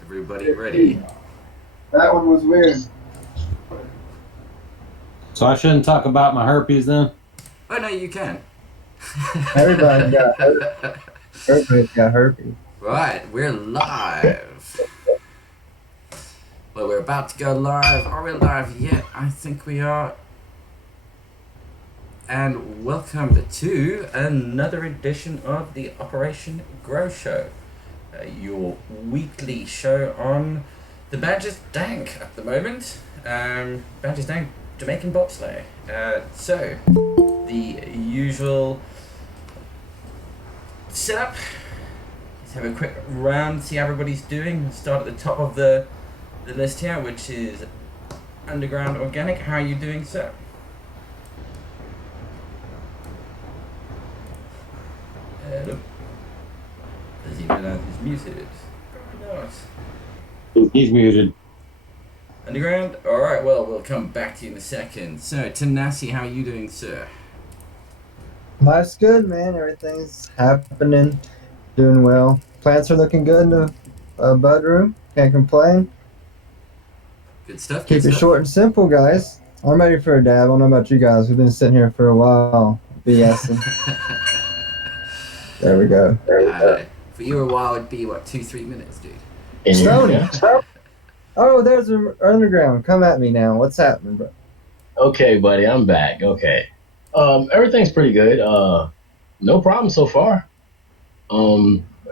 Everybody ready? That one was weird. So I shouldn't talk about my herpes then? Oh no, you can. Everybody's got herpes. Everybody's got herpes. Right, we're live. Well, we're about to go live. Are we live yet? I think we are. And welcome to another edition of the Operation Grow Show, your weekly show on the BadgersDank at the moment. BadgersDank, Jamaican Bobsled. So, the usual setup. Let's have a quick round, see how everybody's doing. We'll start at the top of the list here, which is Underground Organic. How are you doing, sir? Hello. Does he realize he's muted? Very nice. He's muted. Underground? Alright, well, we'll come back to you in a second. So, Tanasi, how are you doing, sir? Life's good, man. Everything's happening. Doing well. Plants are looking good in the bud room. Can't complain. Good stuff. Keep it short and simple, guys. I'm ready for a dab. I don't know about you guys. We've been sitting here for a while. BSing. There we go. For you, a while would be, what, 2-3 minutes, dude? Stony. Oh, there's an underground. Come at me now. What's happening, bro? Okay, buddy, I'm back. Okay. Everything's pretty good. No problem so far.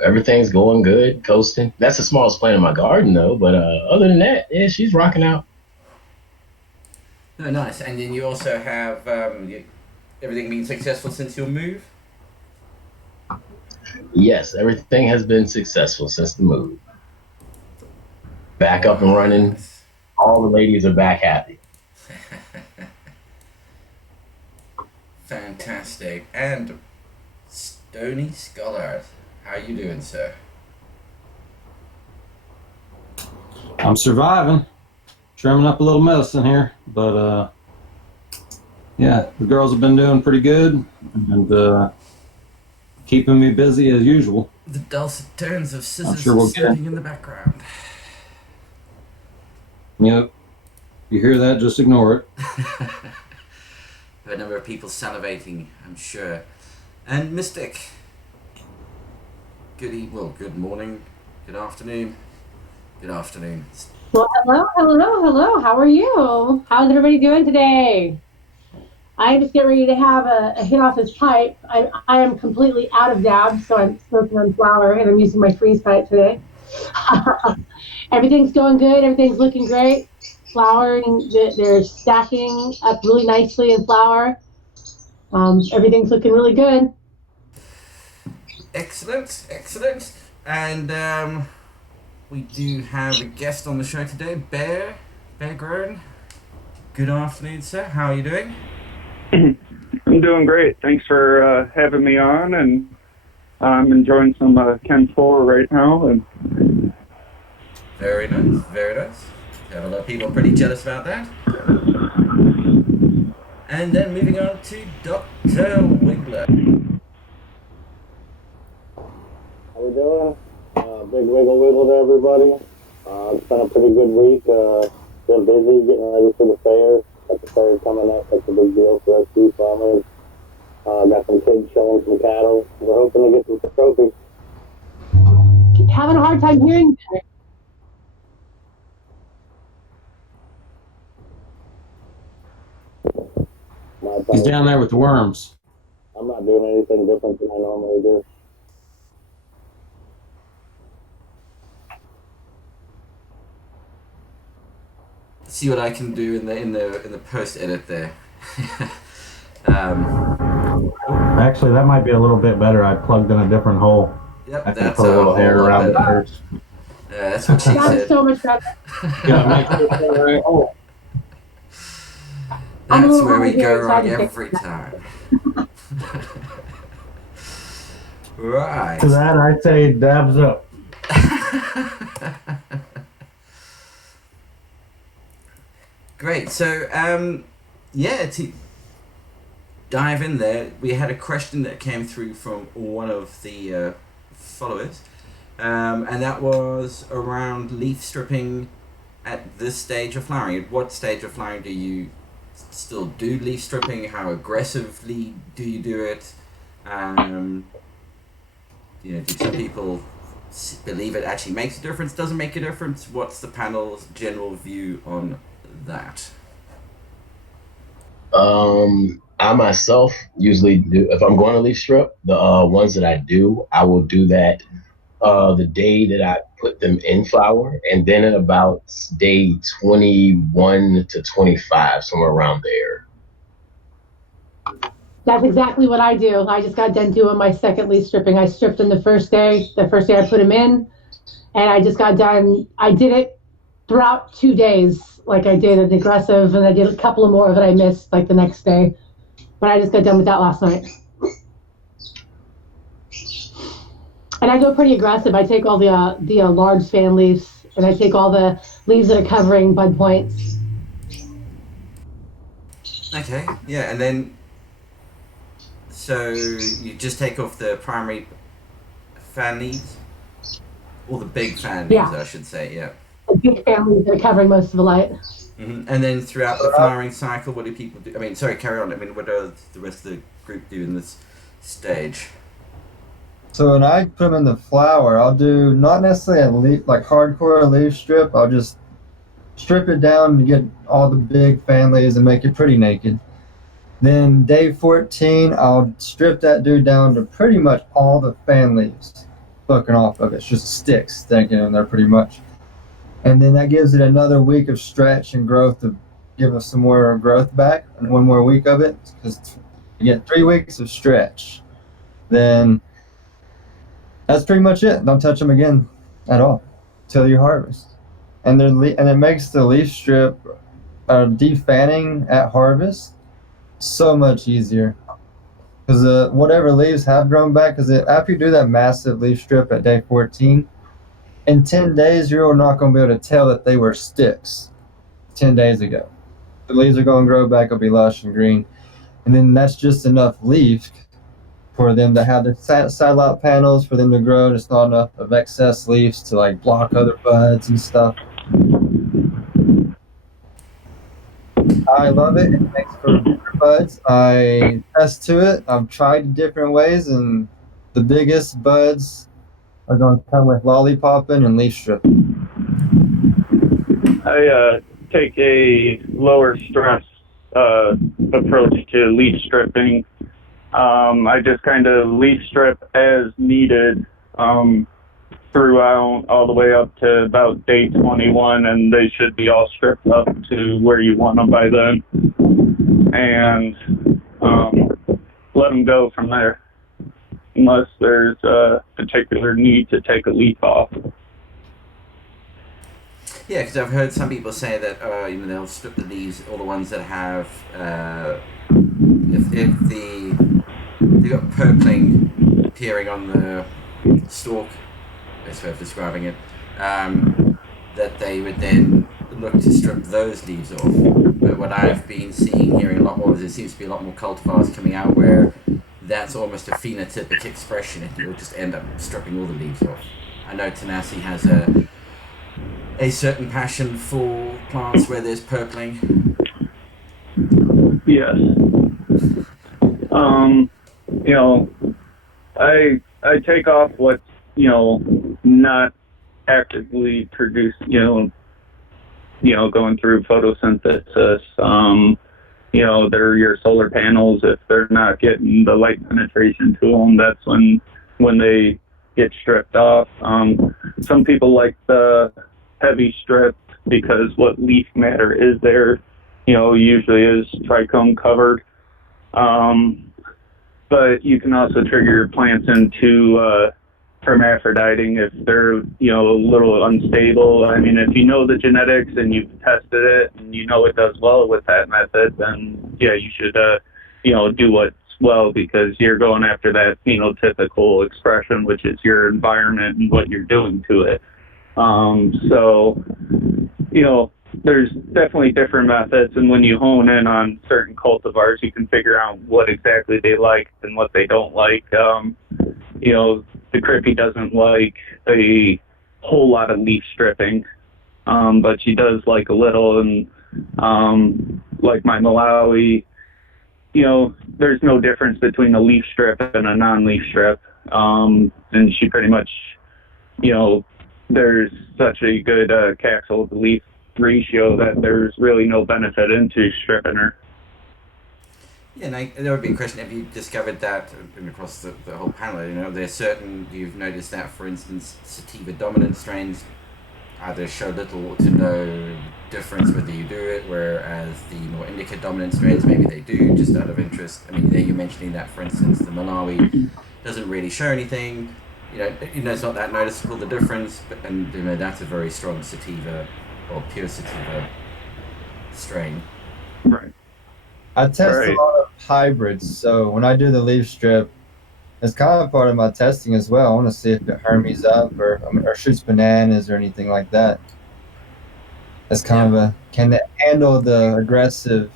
Everything's going good, coasting. That's the smallest plant in my garden, though. But other than that, yeah, she's rocking out. Oh, nice. And then you also have everything been successful since your move? Yes, everything has been successful since the move. Back up and running. All the ladies are back happy. Fantastic. And Stony Scholars, how are you doing, sir? I'm surviving. Trimming up a little medicine here. But, yeah, the girls have been doing pretty good. And, keeping me busy as usual. The dulcet tones of scissors sure we'll slipping in the background. Yep. You hear that, just ignore it. A number of people salivating, I'm sure. And Mystic, good morning, good afternoon, good afternoon. Well, hello. How are you? How's everybody doing today? I just get ready to have a hit off this pipe. I am completely out of dabs, so I'm smoking on flower, and I'm using my freeze pipe today. Everything's going good. Everything's looking great. Flowering, they're stacking up really nicely in flower. Everything's looking really good. Excellent. And we do have a guest on the show today, Bear Grown. Good afternoon, sir. How are you doing? I'm doing great. Thanks for having me on, and I'm enjoying some Ken 4 right now. And very nice. Have a lot of people pretty jealous about that. And then moving on to Dr. Wiggler. How we doing? Big wiggle to everybody. It's been a pretty good week. Been busy getting ready for the fair. Got the fair coming up. That's a big deal for us too, farmers. Got some kids showing some cattle. We're hoping to get some trophies. Having a hard time hearing that. He's down there with the worms. I'm not doing anything different than I normally do. See what I can do in the post edit there. Actually, that might be a little bit better. I plugged in a different hole. Yep, I can that's put a little hair around the better. ears. Yeah, that's what she That's said. so much better. Gotta make sure it's all right. Oh. I'm a That's little where we hard go here, so I wrong can fix every that. time. Right. To that, I say dabs up. Great. So, to dive in there, we had a question that came through from one of the followers. And that was around leaf stripping at this stage of flowering. At what stage of flowering do you still do leaf stripping? How aggressively do you do it? Do some people believe it actually makes a difference, doesn't make a difference? What's the panel's general view on that? I myself usually do, if I'm going to leaf strip, the ones that I do, I will do that the day that I put them in flower, and then at about day 21 to 25, somewhere around there. That's exactly what I do. I just got done doing my second leaf stripping. I stripped them the first day I put them in, and I just got done. I did it throughout 2 days. Like I did an aggressive, and I did a couple of more that I missed like the next day. But I just got done with that last night. And I go pretty aggressive. I take all the large fan leaves, and I take all the leaves that are covering bud points. Okay, yeah, and then so you just take off the primary fan leaves, or the big fan leaves, I should say, yeah. The big fan leaves that are covering most of the light. Mm-hmm. And then throughout the flowering cycle, what do people do? I mean, sorry, carry on. I mean, what does the rest of the group do in this stage? So when I put them in the flower, I'll do not necessarily a leaf, like hardcore leaf strip. I'll just strip it down to get all the big fan leaves and make it pretty naked. Then day 14, I'll strip that dude down to pretty much all the fan leaves fucking off of it. It's just sticks sticking in there pretty much. And then that gives it another week of stretch and growth to give us some more growth back, and one more week of it. Because you get 3 weeks of stretch. Then that's pretty much it. Don't touch them again at all till you harvest. And it makes the leaf strip defanning at harvest so much easier. Because whatever leaves have grown back, because after you do that massive leaf strip at day 14, in 10 days, you're not going to be able to tell that they were sticks 10 days ago. The leaves are going to grow back, it'll be lush and green. And then that's just enough leaf for them to have the satellite panels for them to grow. There's not enough of excess leaves to like block other buds and stuff. I love it. It makes for bigger buds. I test to it. I've tried different ways, and the biggest buds are going to come with lollipopping and leaf stripping. I take a lower stress approach to leaf stripping. I just kind of leaf strip as needed throughout all the way up to about day 21, and they should be all stripped up to where you want them by then, and let them go from there unless there's a particular need to take a leaf off. Yeah, because I've heard some people say that they'll strip the leaves, all the ones that have if they've got purpling appearing on the stalk, best way of describing it, that they would then look to strip those leaves off. But what I've been hearing a lot more is there seems to be a lot more cultivars coming out where that's almost a phenotypic expression, and you'll just end up stripping all the leaves off. I know Tanasi has a certain passion for plants where there's purpling. Yes. I take off what's, not actively produced, going through photosynthesis. They're your solar panels. If they're not getting the light penetration to them, that's when they get stripped off. Some people like the heavy strip because what leaf matter is there, usually is trichome covered. But you can also trigger your plants into hermaphroditing if they're, a little unstable. I mean, if you know the genetics and you've tested it and you know it does well with that method, then yeah, you should, do what's well, because you're going after that phenotypical expression, which is your environment and what you're doing to it. There's definitely different methods, and when you hone in on certain cultivars, you can figure out what exactly they like and what they don't like. the Crippy doesn't like a whole lot of leaf stripping, but she does like a little. And like my Malawi, there's no difference between a leaf strip and a non-leaf strip. And she pretty much, there's such a good caxel to leaf ratio that there's really no benefit into stripping her. Yeah, and there would be a question, have you discovered that across the whole panel, there's certain, you've noticed that, for instance, sativa dominant strains either show little to no difference whether you do it, whereas the more indica dominant strains, maybe they do, just out of interest. I mean, there you're mentioning that, for instance, the Malawi doesn't really show anything, it's not that noticeable, the difference, and that's a very strong sativa, or pure sativa strain. Right. I test a lot of hybrids, so when I do the leaf strip, it's kind of part of my testing as well. I want to see if it hermies up or shoots bananas or anything like that. That's kind of can it handle the aggressive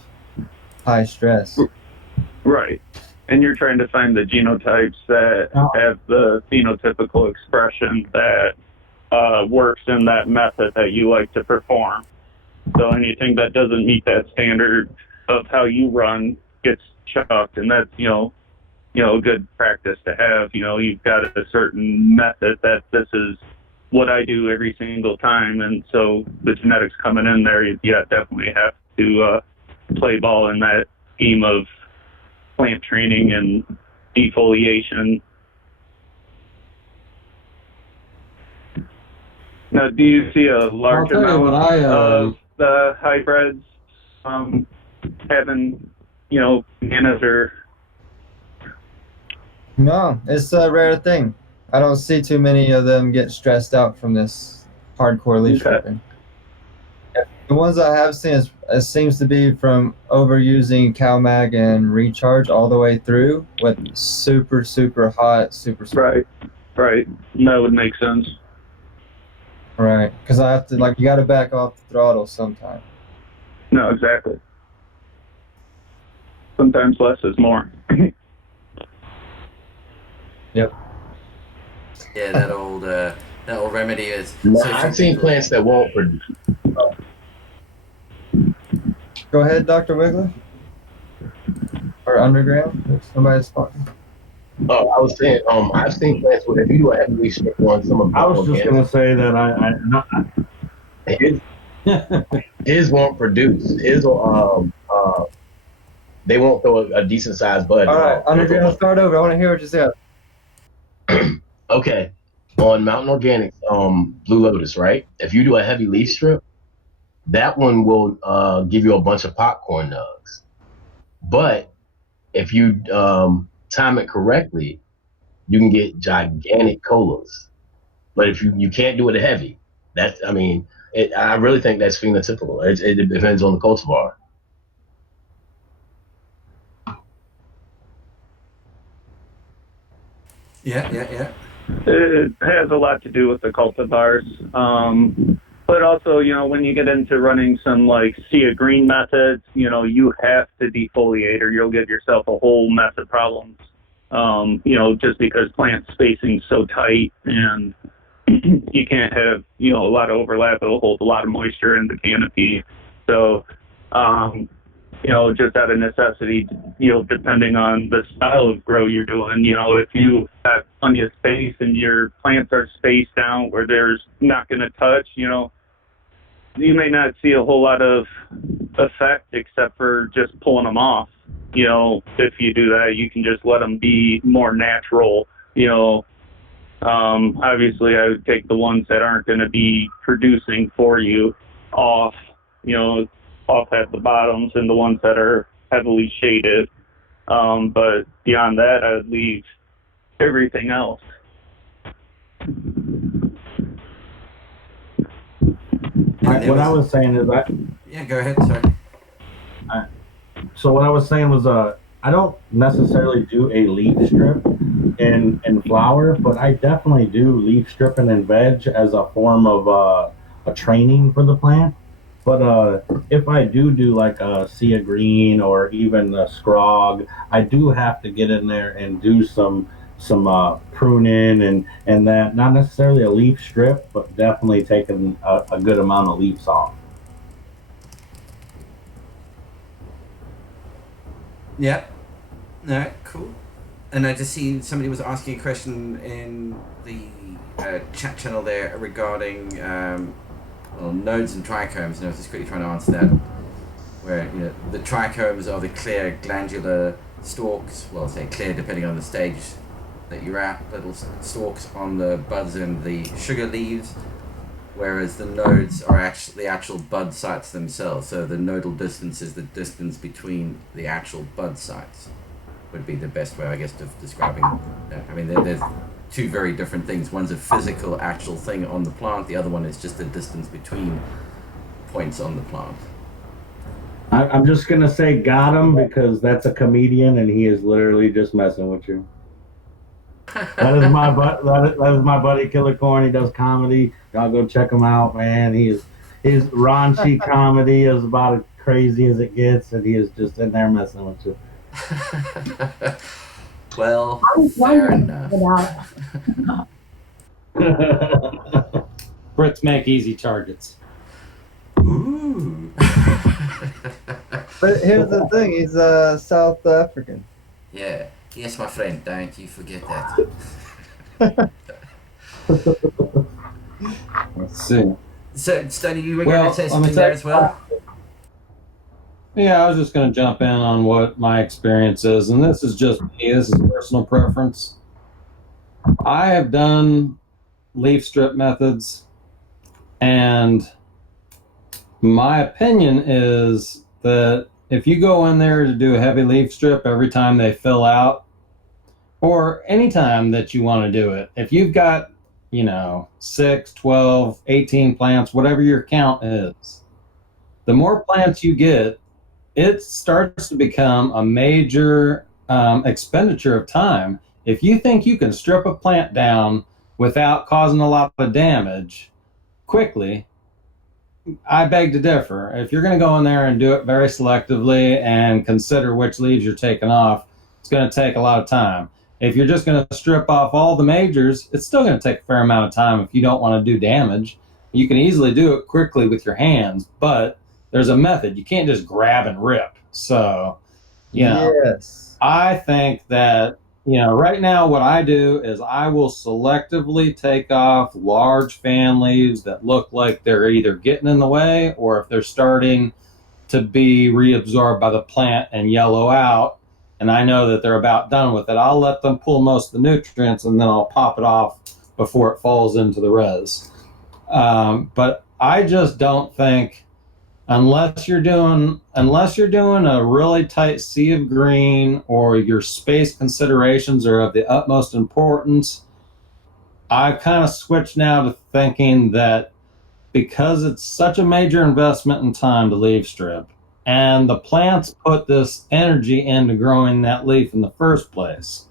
high stress? Right. And you're trying to find the genotypes that have the phenotypical expression that works in that method that you like to perform. So anything that doesn't meet that standard of how you run gets chucked, and that's, good practice to have. You've got a certain method that this is what I do every single time, and so the genetics coming in there, you definitely have to play ball in that scheme of plant training and defoliation. Now, do you see a large amount of the hybrids having, bananas or? No, it's a rare thing. I don't see too many of them get stressed out from this hardcore leaf stripping. The ones I have seen, it seems to be from overusing CalMag and recharge all the way through with super, super hot, super. Right. That would make sense. Right, because I have to, you got to back off the throttle sometime. No, exactly. Sometimes less is more. Yep. Yeah, that old remedy is. No, I've seen plants that won't produce. Go ahead, Dr. Wiggler. Or Underground. Somebody's talking. Oh, I was saying, I've seen plants where if you do a heavy leaf strip on some of I was just going to say that his won't produce. His they won't throw a decent sized bud. All right, Underground, start over. I want to hear what you said. Okay, on Mountain Organics, Blue Lotus, right? If you do a heavy leaf strip, that one will give you a bunch of popcorn nugs. But if you time it correctly, you can get gigantic colas. But if you can't do it heavy, I really think that's phenotypical. It depends on the cultivar. Yeah. It has a lot to do with the cultivars. But also, when you get into running some sea green methods, you have to defoliate or you'll get yourself a whole mess of problems. Just because plant spacing's so tight and you can't have, a lot of overlap. It'll hold a lot of moisture in the canopy. So, just out of necessity, depending on the style of grow you're doing, if you have plenty of space and your plants are spaced out where there's not going to touch, you may not see a whole lot of effect except for just pulling them off. If you do that, you can just let them be more natural. Obviously, I would take the ones that aren't going to be producing for you off at the bottoms, and the ones that are heavily shaded. But beyond that, I would leave everything else. what I was saying is Yeah, go ahead. Sorry. So what I was saying was I don't necessarily do a leaf strip in flower, but I definitely do leaf stripping in veg as a form of a training for the plant. But if I do like a sea green or even a scrog, I do have to get in there and do some pruning and that, not necessarily a leaf strip, but definitely taking a good amount of leaves off. Yeah. No, cool. And I just see somebody was asking a question in the chat channel there regarding nodes and trichomes, and I was just quickly trying to answer that. Where the trichomes are the clear glandular stalks, well, say clear depending on the stage that you're at, little stalks on the buds and the sugar leaves, whereas the nodes are actually the actual bud sites themselves. So the nodal distance is the distance between the actual bud sites, would be the best way, I guess, of describing that. I mean, there's two very different things. One's a physical, actual thing on the plant. The other one is just the distance between points on the plant. I'm just gonna say got him because that's a comedian and he is literally just messing with you. That is my buddy Killer Corn. He does comedy. Y'all go check him out, man. His raunchy comedy is about as crazy as it gets, and he is just in there messing with you. Well, fair enough. Brits make easy targets. Ooh. But here's the thing, he's South African. Yeah. Yes, my friend, don't you forget that. Let's see. So, Stoney, you were going to say something there as well? Yeah, I was just going to jump in on what my experience is, and this is just me. This is personal preference. I have done leaf strip methods, and my opinion is that if you go in there to do a heavy leaf strip every time they fill out, or any time that you want to do it, if you've got 6, 12, 18 plants, whatever your count is, the more plants you get, it starts to become a major expenditure of time. If you think you can strip a plant down without causing a lot of damage quickly, I beg to differ. If you're going to go in there and do it very selectively and consider which leaves you're taking off, it's going to take a lot of time. If you're just going to strip off all the majors, it's still going to take a fair amount of time if you don't want to do damage. You can easily do it quickly with your hands, but there's a method. You can't just grab and rip. So, Yes. I think that, right now what I do is I will selectively take off large fan leaves that look like they're either getting in the way or if they're starting to be reabsorbed by the plant and yellow out, and I know that they're about done with it, I'll let them pull most of the nutrients and then I'll pop it off before it falls into the res. But I just don't think, unless you're doing a really tight sea of green or your space considerations are of the utmost importance, I've kind of switched now to thinking that because it's such a major investment in time to leaf strip, and the plants put this energy into growing that leaf in the first place,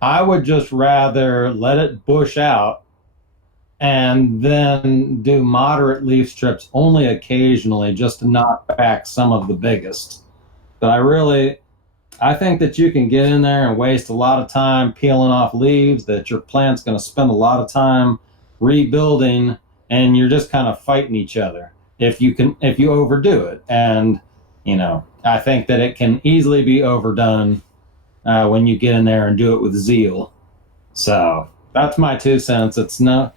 I would just rather let it bush out and then do moderate leaf strips only occasionally just to knock back some of the biggest. But I think that you can get in there and waste a lot of time peeling off leaves that your plant's going to spend a lot of time rebuilding, and you're just kind of fighting each other if you overdo it. And I think that it can easily be overdone when you get in there and do it with zeal. So that's my 2 cents. It's not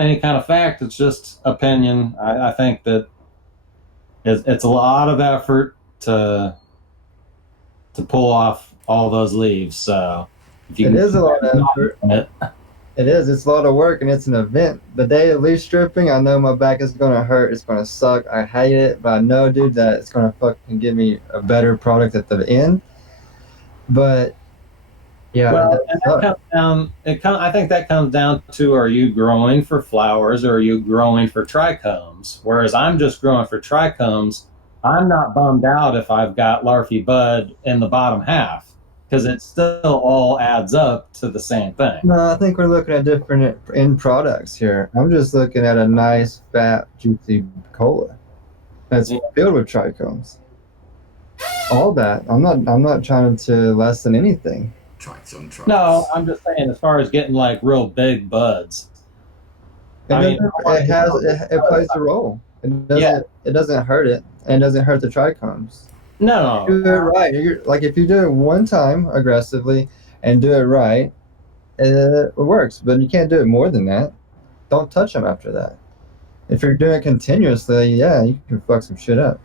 any kind of fact. It's just opinion. I think that it's a lot of effort to pull off all those leaves. So It is a lot of effort. It is. It's a lot of work, and it's an event. The day of leaf stripping, I know my back is going to hurt. It's going to suck. I hate it, but I know, dude, that it's going to fucking give me a better product at the end. But yeah, I think that comes down to, are you growing for flowers or are you growing for trichomes? Whereas I'm just growing for trichomes, I'm not bummed out if I've got larvae bud in the bottom half, because it still all adds up to the same thing. No, I think we're looking at different end products here. I'm just looking at a nice, fat, juicy cola that's filled with trichomes. All that. I'm not trying to lessen anything. trikes on trikes. No, I'm just saying as far as getting like real big buds. It plays a role. It doesn't hurt it, and it doesn't hurt the trichomes. No. Do it right. Like if you do it one time aggressively and do it right, it works. But you can't do it more than that. Don't touch them after that. If you're doing it continuously, yeah, you can fuck some shit up.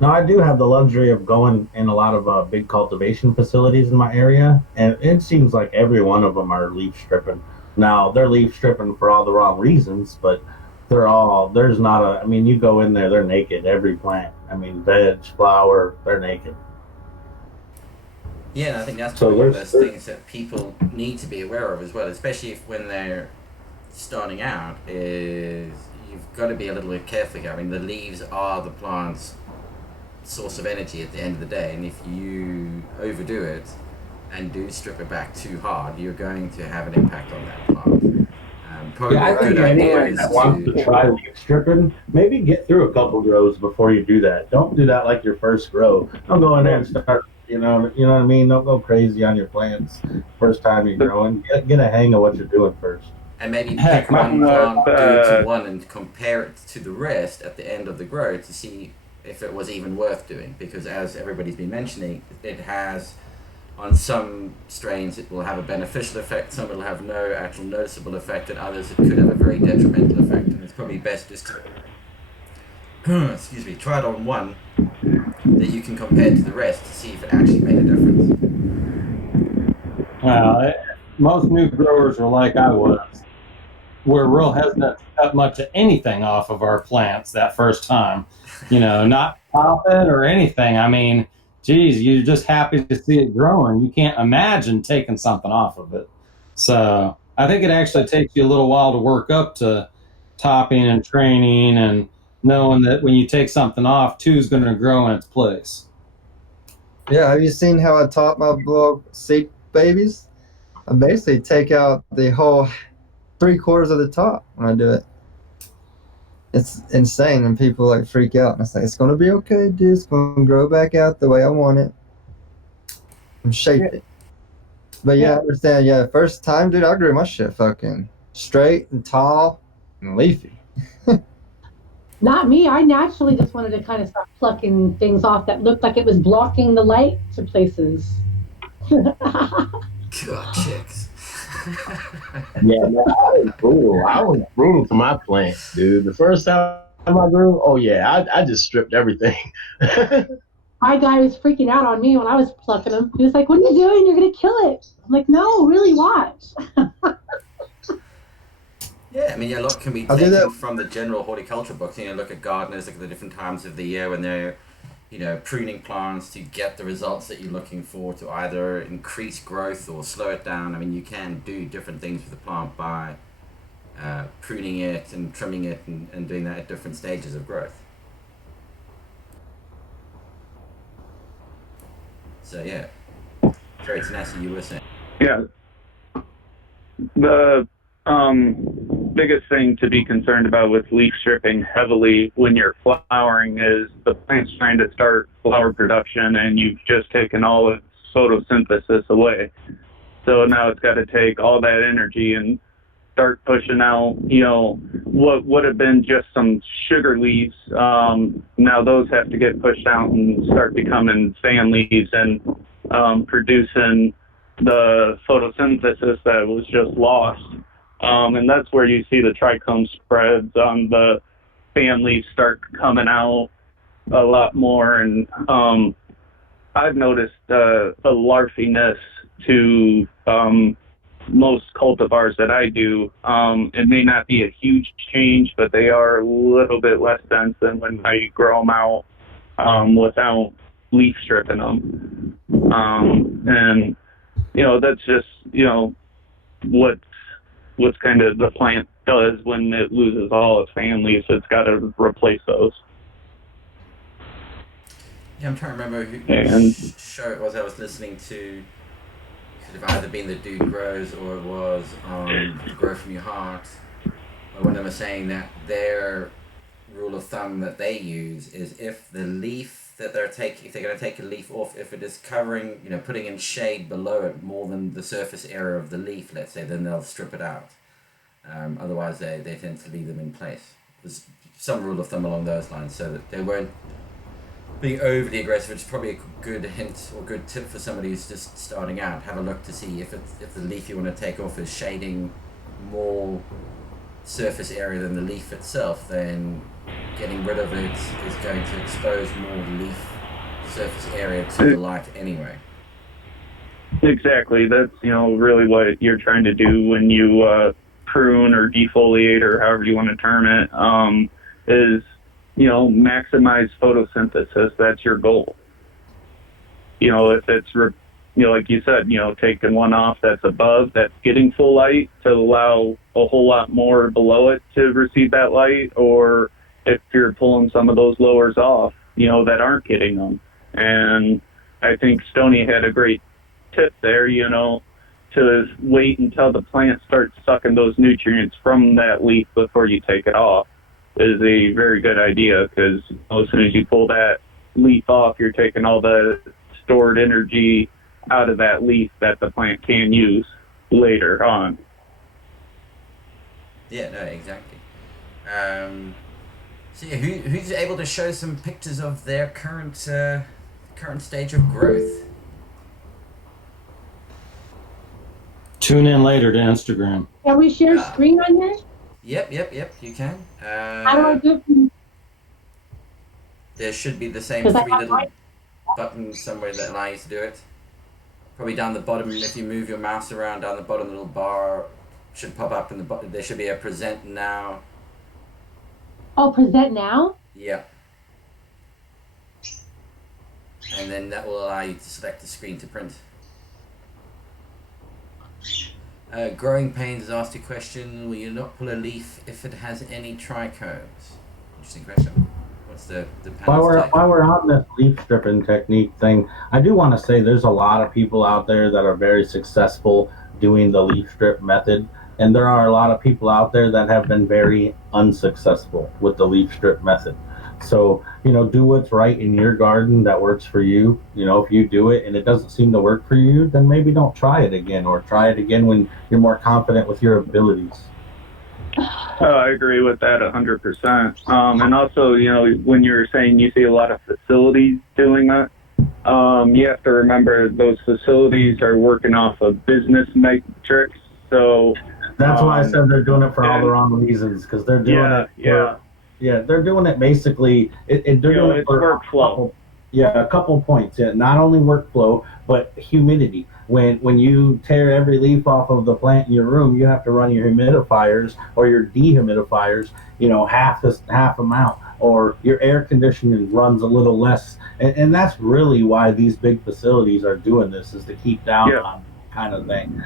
Now, I do have the luxury of going in a lot of big cultivation facilities in my area, and it seems like every one of them are leaf stripping. Now, they're leaf stripping for all the wrong reasons, but you go in there, they're naked, every plant. I mean, veg, flower, they're naked. Yeah, and I think that's probably one of those things that people need to be aware of as well, especially when they're starting out, is you've got to be a little bit careful. I mean, the leaves are the plant's source of energy at the end of the day, and if you overdo it and do strip it back too hard, you're going to have an impact on that plant. Probably I think anyone that wants to try leaf stripping, maybe get through a couple grows before you do that. Don't do that like your first grow. Don't go in there and start, you know what I mean? Don't go crazy on your plants first time you're growing. Get a hang of what you're doing first. And maybe pick one plant, do it to one, and compare it to the rest at the end of the grow to see if it was even worth doing. Because as everybody's been mentioning, it has, on some strains, it will have a beneficial effect, some it'll have no actual noticeable effect, and others it could have a very detrimental effect. And it's probably best just to try it on one that you can compare to the rest to see if it actually made a difference. Well, most new growers are like I was. We're real hesitant to cut much of anything off of our plants that first time. Not pop it or anything. I mean, geez, you're just happy to see it growing. You can't imagine taking something off of it. So I think it actually takes you a little while to work up to topping and training and knowing that when you take something off, two's going to grow in its place. Yeah, have you seen how I top my little seed babies? I basically take out the whole 3/4 of the top when I do it. It's insane, and people like freak out. And I say, it's gonna be okay, dude. It's gonna grow back out the way I want it. And shape it. But yeah, I understand. Yeah, first time, dude, I grew my shit fucking straight and tall and leafy. Not me. I naturally just wanted to kind of start plucking things off that looked like it was blocking the light to places. God, chicks. Yeah, man, I was brutal to my plants, dude. The first time I grew, I just stripped everything. My guy was freaking out on me when I was plucking them. He was like, "What are you doing? You're gonna kill it." I'm like, "No, really, watch." Yeah, I mean, a lot can be taken from the general horticulture books. Look at gardeners, look at the different times of the year when they're, pruning plants to get the results that you're looking for, to either increase growth or slow it down. I mean, you can do different things with the plant by pruning it and trimming it and doing that at different stages of growth. So, yeah. Jerry Tenassi, you were saying. Yeah. The biggest thing to be concerned about with leaf stripping heavily when you're flowering is the plant's trying to start flower production and you've just taken all its photosynthesis away. So now it's got to take all that energy and start pushing out, what would have been just some sugar leaves. Now those have to get pushed out and start becoming fan leaves and producing the photosynthesis that was just lost. And that's where you see the trichome spreads on the fan leaves start coming out a lot more. And I've noticed a larfiness to most cultivars that I do. It may not be a huge change, but they are a little bit less dense than when I grow them out without leaf stripping them. And, that's just, what's kind of the plant does when it loses all its fan leaves. It's got to replace those. Yeah, I'm trying to remember who show it was I was listening to. It could have either been the Dude Grows or it was Grow From Your Heart. One of them was saying that their rule of thumb that they use is if the leaf that if they're going to take a leaf off, if it is covering, putting in shade below it more than the surface area of the leaf, let's say, then they'll strip it out. Otherwise, they tend to leave them in place. There's some rule of thumb along those lines, so that they won't be overly aggressive. It's probably a good hint or good tip for somebody who's just starting out. Have a look to see if the leaf you want to take off is shading more surface area than the leaf itself. Then getting rid of it is going to expose more leaf surface area to the light anyway. Exactly. That's really what you're trying to do when you prune or defoliate or however you want to term it. Is maximize photosynthesis. That's your goal. If it's like you said, taking one off that's above, that's getting full light to allow a whole lot more below it to receive that light, or if you're pulling some of those lowers off, that aren't getting them. And I think Stoney had a great tip there, to wait until the plant starts sucking those nutrients from that leaf before you take it off is a very good idea, because as soon as you pull that leaf off, you're taking all the stored energy out of that leaf that the plant can use later on. Yeah, no, exactly. So yeah, who's able to show some pictures of their current stage of growth? Tune in later to Instagram. Can we share screen on here? Yep, you can. How do I do it? There should be the same 3 little buttons somewhere that allow you to do it. Probably down the bottom, if you move your mouse around, down the bottom, little bar should pop up in the bottom. There should be a present now. Oh, present now? Yeah. And then that will allow you to select the screen to print. Growing Pains has asked a question: will you not pull a leaf if it has any trichomes? Interesting question. What's the panel's take? While we're on this leaf stripping technique thing, I do want to say there's a lot of people out there that are very successful doing the leaf strip method, and there are a lot of people out there that have been very unsuccessful with the leaf strip method. So, do what's right in your garden that works for you. If you do it and it doesn't seem to work for you, then maybe don't try it again, or try it again when you're more confident with your abilities. I agree with that 100%. And also, when you're saying you see a lot of facilities doing that, you have to remember those facilities are working off of business metrics. So that's why I said they're doing it for all the wrong reasons, because they're doing it. Yeah, they're doing it basically. They're doing it for workflow. A couple points. Yeah, not only workflow, but humidity. When you tear every leaf off of the plant in your room, you have to run your humidifiers or your dehumidifiers, half amount, or your air conditioning runs a little less. And that's really why these big facilities are doing this, is to keep down on kind of thing.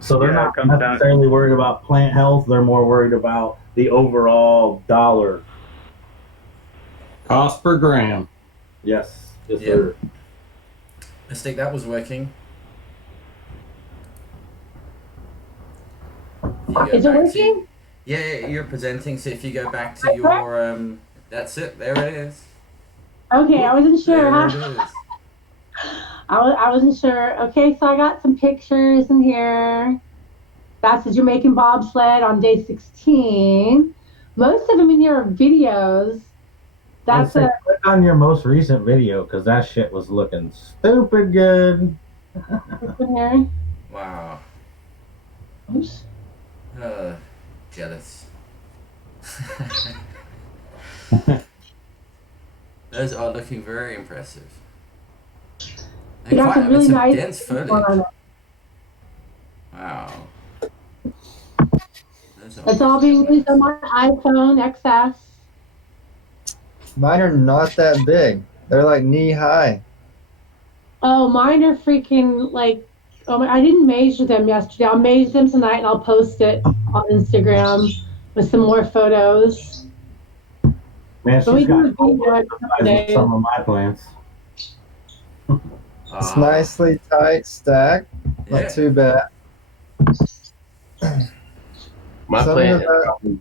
So they're not necessarily worried about plant health. They're more worried about the overall dollar. Cost per gram. Yes, Yeah. sir. I think that was working. Is it working? Yeah, you're presenting. So if you go back to your, that's it. There it is. Okay, I wasn't sure. There it is. I wasn't sure. Okay, so I got some pictures in here. That's the Jamaican Bobsled on day 16. Most of them in here are videos. That's click on your most recent video, because that shit was looking stupid good. in here. Wow. Oops. Jealous. Those are looking very impressive. You got some really nice dense foliage. Wow. It's all being used on my iPhone XS. Mine are not that big. They're like knee high. Oh, mine are freaking like. Oh my! I didn't measure them yesterday. I'll measure them tonight and I'll post it on Instagram with some more photos. Man, But we she's got do a video with some of my plants. It's nicely tight stacked. Not too bad. My plant is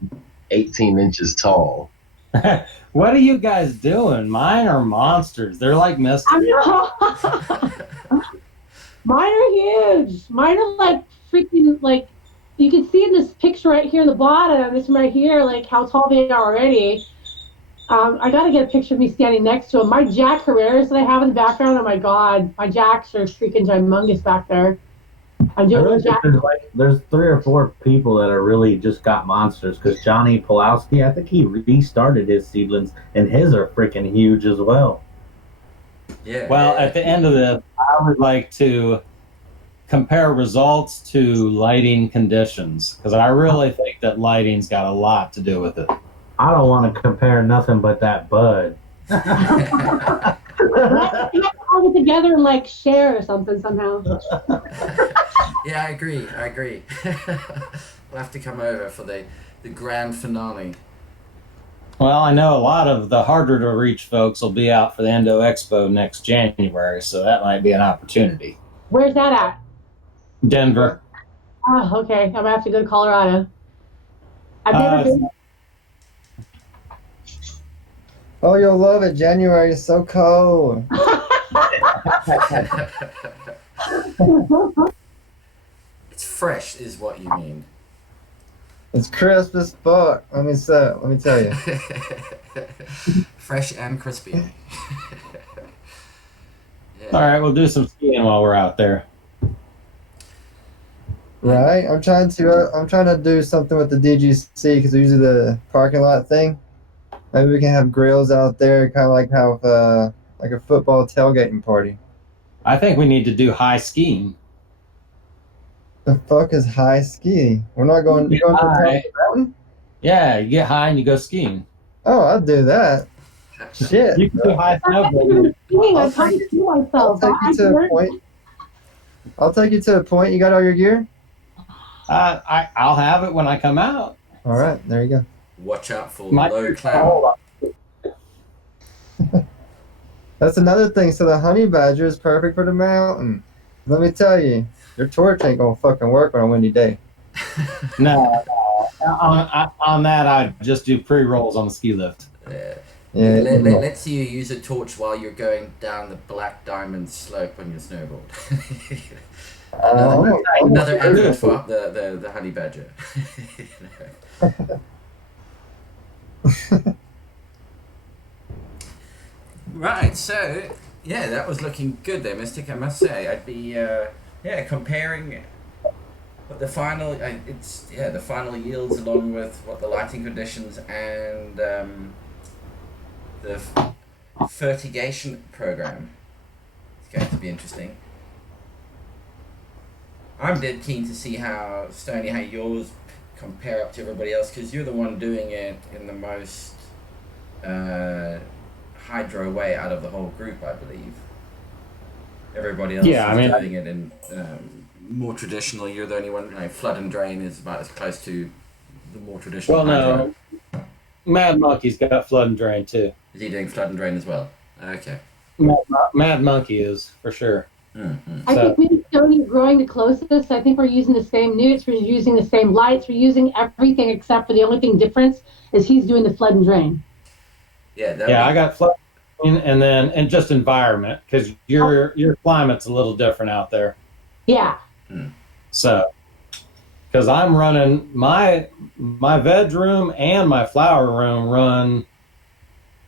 18 inches tall. What are you guys doing? Mine are monsters. They're like I mystery. know. Mine are huge. Mine are like freaking like you can see in this picture right here in the bottom, this one right here, like how tall they are already. I got to get a picture of me standing next to them. My Jack Herreras that I have in the background, oh my God, my Jacks are freaking humongous back there. I'm I doing really a think Jack. there's 3 or 4 people that are really just got monsters. Because Johnny Pulowski, I think he restarted his seedlings, and his are freaking huge as well. Yeah. Well, at the end of this, I would like to compare results to lighting conditions because I really think that lighting's got a lot to do with it. I don't want to compare nothing but that bud. Let's all get together and like share or something somehow. Yeah, I agree. We'll have to come over for the grand finale. Well, I know a lot of the harder to reach folks will be out for the Endo Expo next January, so that might be an opportunity. Where's that at? Denver. Oh, okay. I'm gonna have to go to Colorado. I've never been. Oh, you'll love it. January is so cold. It's fresh, is what you mean. It's crisp as fuck. Let me tell you. Fresh and crispy. Yeah. All right, we'll do some skiing while we're out there. Right? I'm trying to do something with the DGC because we use the parking lot thing. Maybe we can have grills out there, kind of like have like a football tailgating party. I think we need to do high skiing. The fuck is high ski? We're not going. You going to the top of the mountain? Yeah, you get high and you go skiing. Oh, I'll do that. Shit. You can do high snowboarding. I'm trying to see myself. I'll take you to a point. You got all your gear? I'll have it when I come out. All right, there you go. Watch out for low cloud. That's another thing. So the honey badger is perfect for the mountain. Let me tell you, your torch ain't gonna fucking work on a windy day. No. On that, I just do pre-rolls on the ski lift. Yeah. Let's you use a torch while you're going down the Black Diamond slope on your snowboard. Another advert for the honey badger. Right, so yeah, that was looking good there, Mystic. I must say, I'd be comparing what the final the final yields along with what the lighting conditions and the fertigation program. It's going to be interesting. I'm dead keen to see how yours compare up to everybody else because you're the one doing it in the most hydro way out of the whole group, I believe. Everybody else is doing it in more traditional. You're the only one. Flood and drain is about as close to the more traditional. Well, no, Mad Monkey's got flood and drain too. Is he doing flood and drain as well? Okay. Mad Monkey is for sure. Mm-hmm. I think we and Sony growing the closest. I think we're using the same newts, we're using the same lights, we're using everything except for the only thing difference is he's doing the flood and drain. Yeah, I got flood and just environment because your climate's a little different out there. Yeah. So, because I'm running my veg room and my flower room run,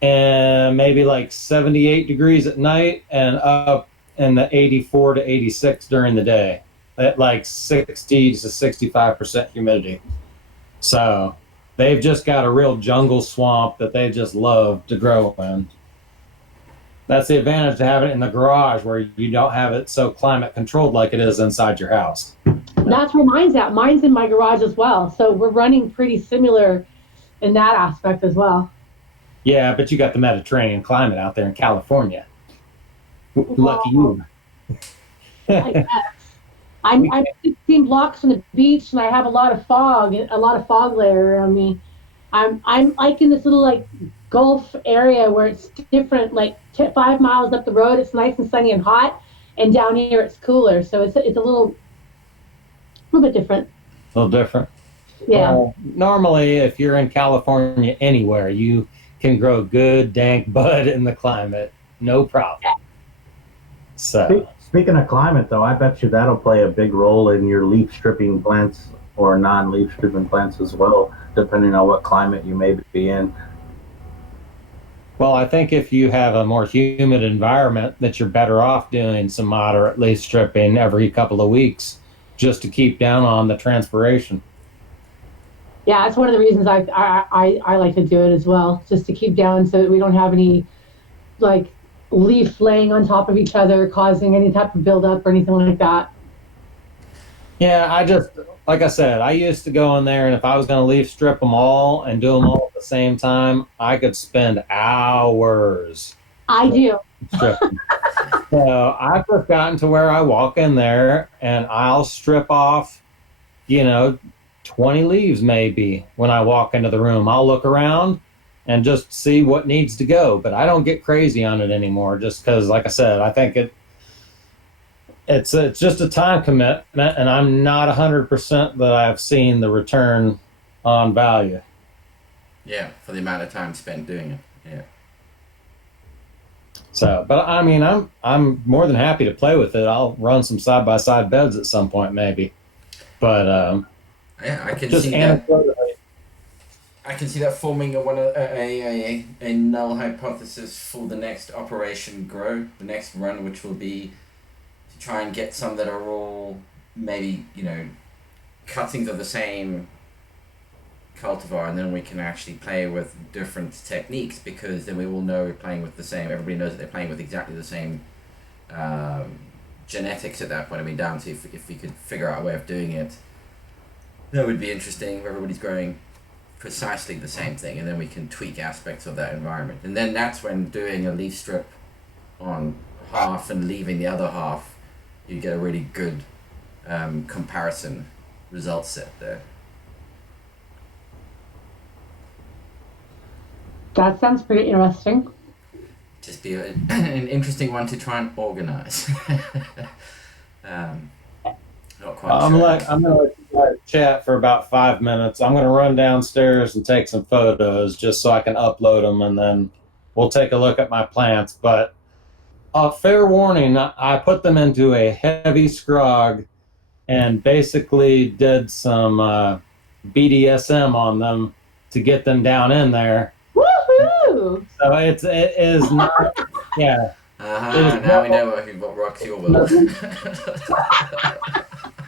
and maybe like 78 degrees at night and up in the 84 to 86 during the day at like 60 to 65% humidity. So they've just got a real jungle swamp that they just love to grow in. That's the advantage to having it in the garage where you don't have it so climate controlled like it is inside your house. That's where mine's at. Mine's in my garage as well. So we're running pretty similar in that aspect as well. Yeah, but you got the Mediterranean climate out there in California. Lucky you. I guess. I'm 16 blocks from the beach and I have a lot of fog layer around me. I'm like in this little like Gulf area where it's different, like 5 miles up the road it's nice and sunny and hot, and down here it's cooler, so it's a little bit different. A little different. Yeah. Normally, if you're in California anywhere, you can grow good dank bud in the climate, no problem. So Speaking of climate, though, I bet you that'll play a big role in your leaf stripping plants or non-leaf stripping plants as well, depending on what climate you may be in. well, I think if you have a more humid environment, that you're better off doing some moderate leaf stripping every couple of weeks just to keep down on the transpiration. Yeah, that's one of the reasons I like to do it as well, just to keep down so that we don't have any like leaf laying on top of each other, causing any type of buildup or anything like that. Yeah, I just, like I said, I used to go in there, and if I was going to leaf strip them all and do them all at the same time, I could spend hours I do. stripping. So I've just gotten to where I walk in there and I'll strip off, 20 leaves maybe when I walk into the room. I'll look around and just see what needs to go, but I don't get crazy on it anymore just because, like I said, I think it's just a time commitment, and I'm not 100% that I've seen the return on value. Yeah, for the amount of time spent doing it. Yeah. So, but I mean, I'm more than happy to play with it. I'll run some side by side beds at some point, maybe. But yeah, I can just see that. I can see that forming a null hypothesis for the next Operation Grow, the next run, which will be to try and get some that are all maybe cuttings of the same cultivar, and then we can actually play with different techniques, because then we will know we're playing with the same. Everybody knows that they're playing with exactly the same genetics at that point. I mean, down to if we could figure out a way of doing it, that would be interesting. Where everybody's growing precisely the same thing, and then we can tweak aspects of that environment. And then that's when doing a leaf strip on half and leaving the other half, you get a really good comparison result set there. That sounds pretty interesting. Just be an interesting one to try and organize. Not quite I'm sure. I'm gonna let you guys chat for about 5 minutes. I'm gonna run downstairs and take some photos just so I can upload them, and then we'll take a look at my plants. But fair warning, I put them into a heavy scrog and basically did some BDSM on them to get them down in there. Woohoo! So it is not, yeah. Now we know what rocks your world.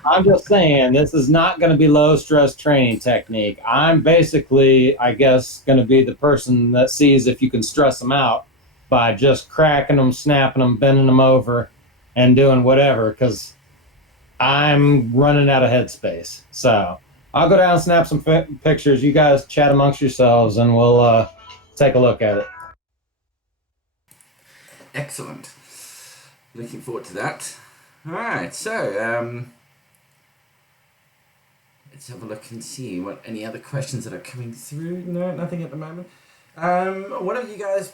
I'm just saying, this is not going to be low stress training technique. I'm basically, I guess, going to be the person that sees if you can stress them out by just cracking them, snapping them, bending them over, and doing whatever, because I'm running out of headspace. So I'll go down and snap some pictures. You guys chat amongst yourselves, and we'll take a look at it. Excellent. Looking forward to that. All right, so let's have a look and see what any other questions that are coming through. No, nothing at the moment. What have you guys?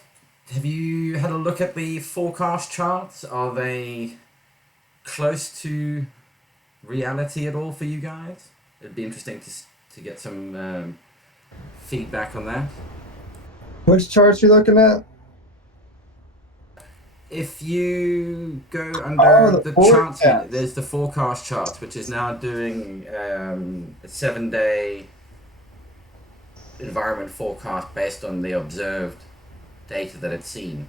Have you had a look at the forecast charts? Are they close to reality at all for you guys? It'd be interesting to get some feedback on that. Which charts you looking at? If you go under the charts, forecast. there's the forecast chart, which is now doing a 7-day environment forecast based on the observed data that it's seen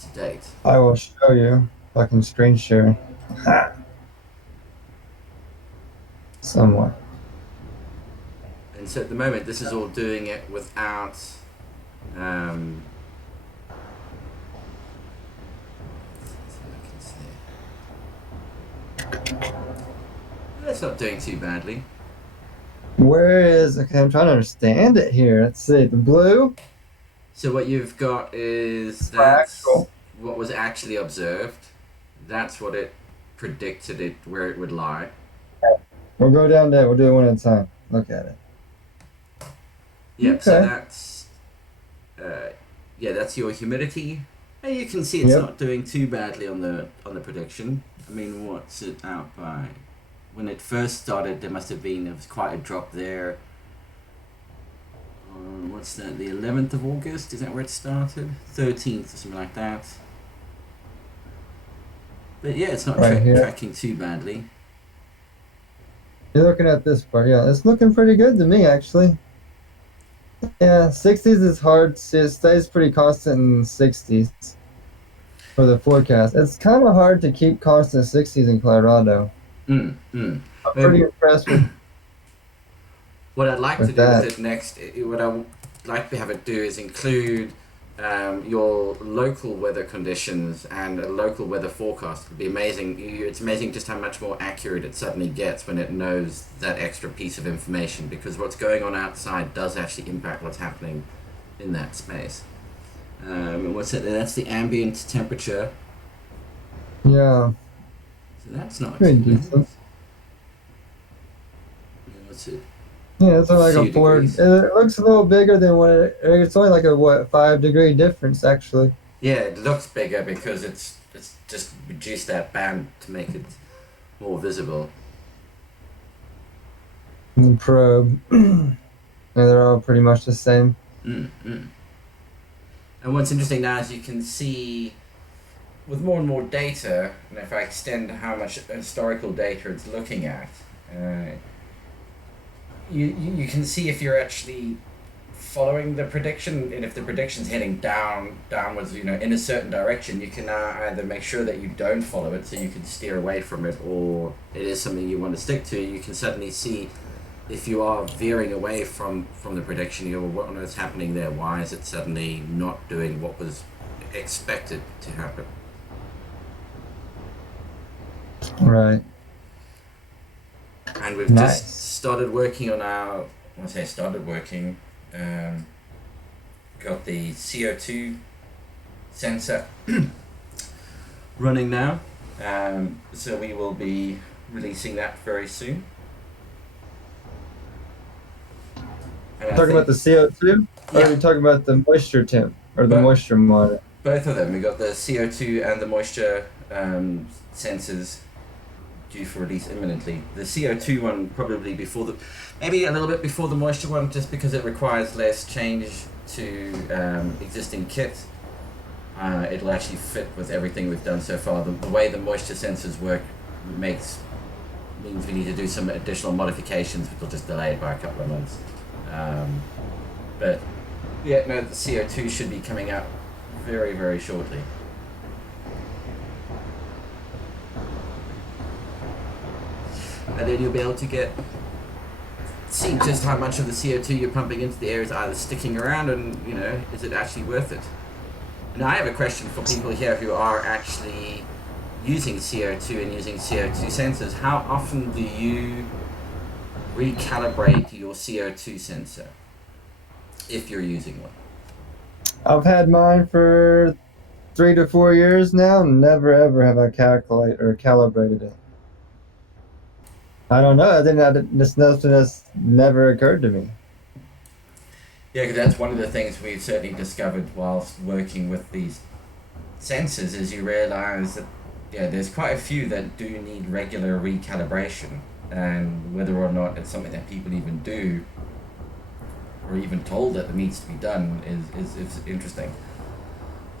to date. I will show you if I can screen share. Somewhat. And so at the moment, this is all doing it without it's not doing too badly. Where is, okay, I'm trying to understand it here. Let's see, the blue. So what you've got is That's that's what was actually observed. That's what it predicted it where it would lie. We'll go down there, we'll do it one at a time. Look at it. Yeah, so Okay. that's your humidity. And you can see it's Yep. not doing too badly on the prediction. I mean, what's it out by? When it first started, there was quite a drop there on, what's that, the 11th of August? Is that where it started? 13th or something like that. But yeah, it's not Right here. tracking too badly. You're looking at this part, yeah. It's looking pretty good to me, actually. Yeah, 60s is hard. It stays pretty constant in 60s for the forecast. It's kind of hard to keep constant 60s in Colorado. I'm pretty impressed with what I'd like to do that. with it next, what I would like to have it do is include your local weather conditions and a local weather forecast. It'd be amazing. It's amazing just how much more accurate it suddenly gets when it knows that extra piece of information, because what's going on outside does actually impact what's happening in that space. What's it? That's the ambient temperature. Yeah. So that's not Pretty too bad. decent. What's it? Yeah, it's like Few a 4. degrees. It looks a little bigger than what it's only like a 5-degree difference actually. Yeah, it looks bigger because it's just reduced that band to make it more visible. And the probe. Yeah, they're all pretty much the same. And what's interesting now is you can see with more and more data, and if I extend how much historical data it's looking at, you can see if you're actually following the prediction, and if the prediction's heading downwards, in a certain direction, you can now either make sure that you don't follow it, so you can steer away from it, or it is something you want to stick to. You can suddenly see if you are veering away from the prediction. You go, well, what on earth's happening there? Why is it suddenly not doing what was expected to happen? Right. And we've Nice. just started working on our, got the CO2 sensor running now. So we will be releasing that very soon. And I Talking about the CO2? Or Yeah. are you talking about the moisture temp or the Both. moisture monitor? Both of them. We got the CO2 and the moisture sensors due for release imminently. The CO2 one probably maybe a little bit before the moisture one, just because it requires less change to existing kit. It'll actually fit with everything we've done so far. The way the moisture sensors work means we need to do some additional modifications, which will just delay it by a couple of months. But yeah, no, the CO2 should be coming out very, very shortly. And then you'll be able to see just how much of the CO2 you're pumping into the air is either sticking around and, is it actually worth it? Now I have a question for people here who are actually using CO2 and using CO2 sensors. How often do you recalibrate your CO2 sensor if you're using one? I've had mine for 3 to 4 years now, and never ever have I calibrated it. I don't know. This nothing has never occurred to me. Yeah, because that's one of the things we've certainly discovered whilst working with these sensors, is you realize that there's quite a few that do need regular recalibration, and whether or not it's something that people even do or even told that it needs to be done is interesting.